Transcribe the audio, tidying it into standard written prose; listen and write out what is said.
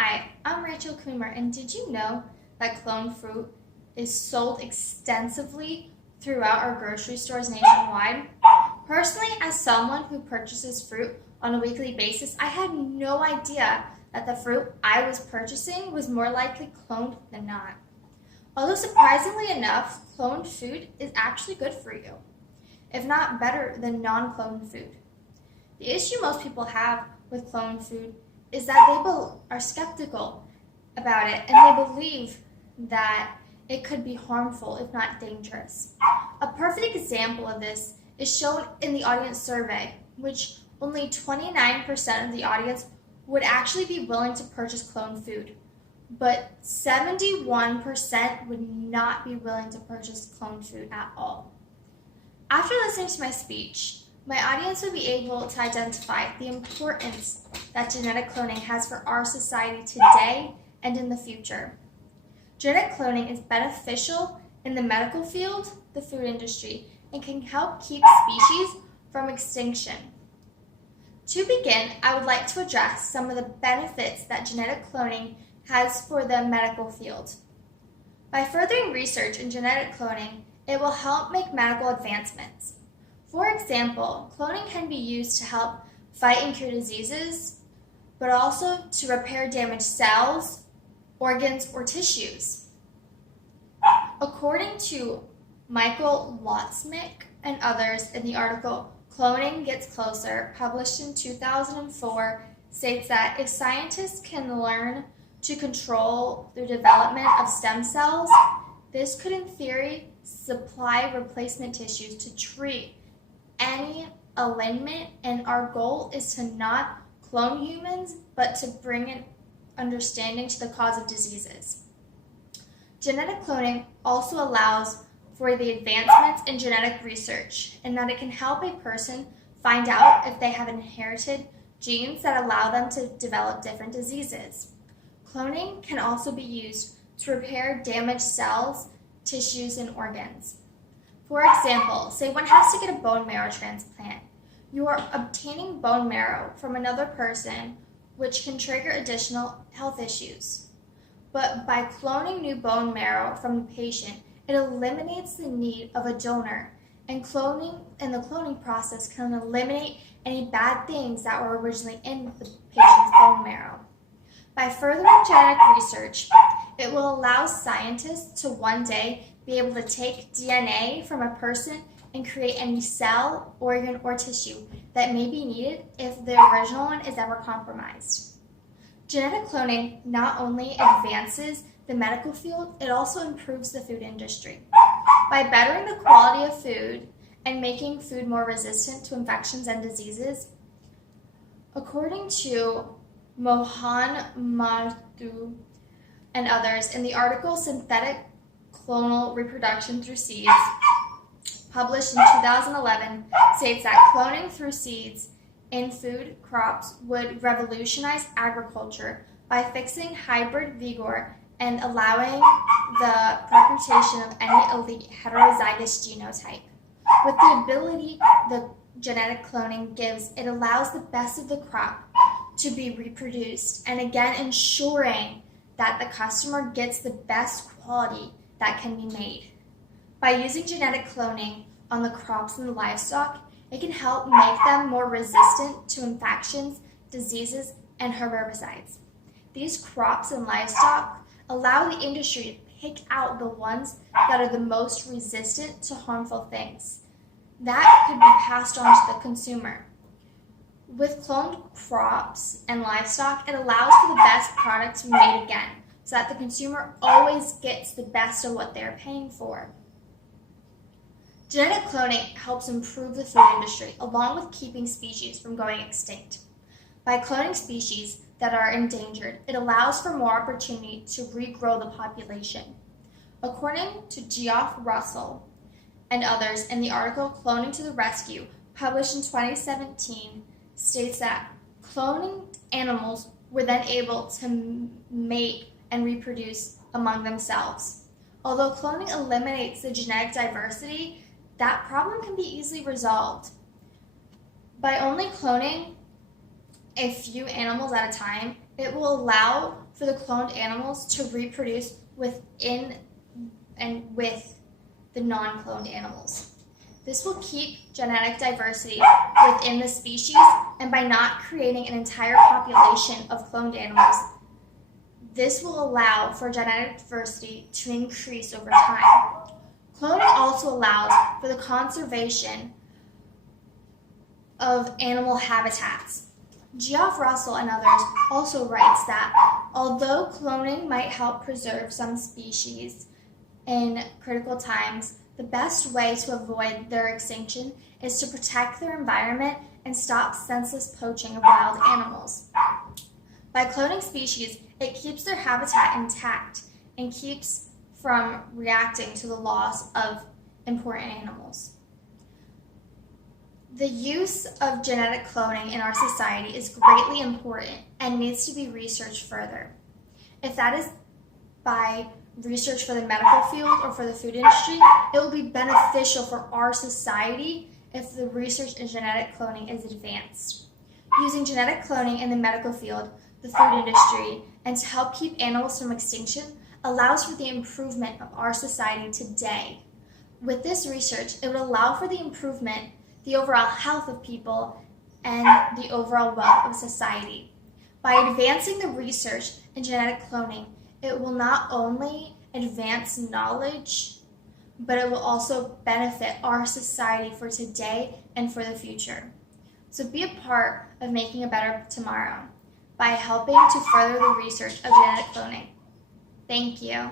Hi, I'm Rachel Coomer, and did you know that cloned fruit is sold extensively throughout our grocery stores nationwide? Personally, as someone who purchases fruit on a weekly basis, I had no idea that the fruit I was purchasing was more likely cloned than not. Although surprisingly enough, cloned food is actually good for you, if not better than non-cloned food. The issue most people have with cloned food is that are skeptical about it and they believe that it could be harmful if not dangerous. A perfect example of this is shown in the audience survey, which only 29% of the audience would actually be willing to purchase cloned food, but 71% would not be willing to purchase cloned food at all. After listening to my speech, my audience would be able to identify the importance that genetic cloning has for our society today and in the future. Genetic cloning is beneficial in the medical field, the food industry, and can help keep species from extinction. To begin, I would like to address some of the benefits that genetic cloning has for the medical field. By furthering research in genetic cloning, it will help make medical advancements. For example, cloning can be used to help fight and cure diseases, but also to repair damaged cells, organs, or tissues. According to Michael Lotzmick and others in the article Cloning Gets Closer, published in 2004, states that if scientists can learn to control the development of stem cells, this could in theory supply replacement tissues to treat any alignment, and our goal is to not clone humans, but to bring an understanding to the cause of diseases. Genetic cloning also allows for the advancements in genetic research in that it can help a person find out if they have inherited genes that allow them to develop different diseases. Cloning can also be used to repair damaged cells, tissues, and organs. For example, say one has to get a bone marrow transplant. You are obtaining bone marrow from another person, which can trigger additional health issues. But by cloning new bone marrow from the patient, it eliminates the need of a donor, and the cloning process can eliminate any bad things that were originally in the patient's bone marrow. By furthering genetic research, it will allow scientists to one day be able to take DNA from a person and create any cell, organ, or tissue that may be needed if the original one is ever compromised. Genetic cloning not only advances the medical field, it also improves the food industry. By bettering the quality of food and making food more resistant to infections and diseases, according to Mohan Madhu and others in the article Synthetic Clonal Reproduction Through Seeds, published in 2011, states that cloning through seeds in food crops would revolutionize agriculture by fixing hybrid vigor and allowing the perpetuation of any elite heterozygous genotype. With the ability the genetic cloning gives, it allows the best of the crop to be reproduced, and again ensuring that the customer gets the best quality that can be made. By using genetic cloning on the crops and the livestock, it can help make them more resistant to infections, diseases, and herbicides. These crops and livestock allow the industry to pick out the ones that are the most resistant to harmful things. That could be passed on to the consumer. With cloned crops and livestock, it allows for the best product to be made again, so that the consumer always gets the best of what they're paying for. Genetic cloning helps improve the food industry, along with keeping species from going extinct. By cloning species that are endangered, it allows for more opportunity to regrow the population. According to Geoff Russell and others in the article Cloning to the Rescue, published in 2017, states that cloning animals were then able to mate and reproduce among themselves. Although cloning eliminates the genetic diversity, that problem can be easily resolved. By only cloning a few animals at a time, It will allow for the cloned animals to reproduce within and with the non-cloned animals. This will keep genetic diversity within the species, and by not creating an entire population of cloned animals, this will allow for genetic diversity to increase over time. Cloning also allows for the conservation of animal habitats. Geoff Russell and others also writes that although cloning might help preserve some species in critical times, the best way to avoid their extinction is to protect their environment and stop senseless poaching of wild animals. By cloning species, it keeps their habitat intact and keeps from reacting to the loss of important animals. The use of genetic cloning in our society is greatly important and needs to be researched further. If that is by research for the medical field or for the food industry, it will be beneficial for our society if the research in genetic cloning is advanced. Using genetic cloning in the medical field, the food industry, and to help keep animals from extinction allows for the improvement of our society today. With this research, it would allow for the improvement, the overall health of people, and the overall wealth of society. By advancing the research in genetic cloning, it will not only advance knowledge, but it will also benefit our society for today and for the future. So be a part of making a better tomorrow by helping to further the research of genetic cloning. Thank you.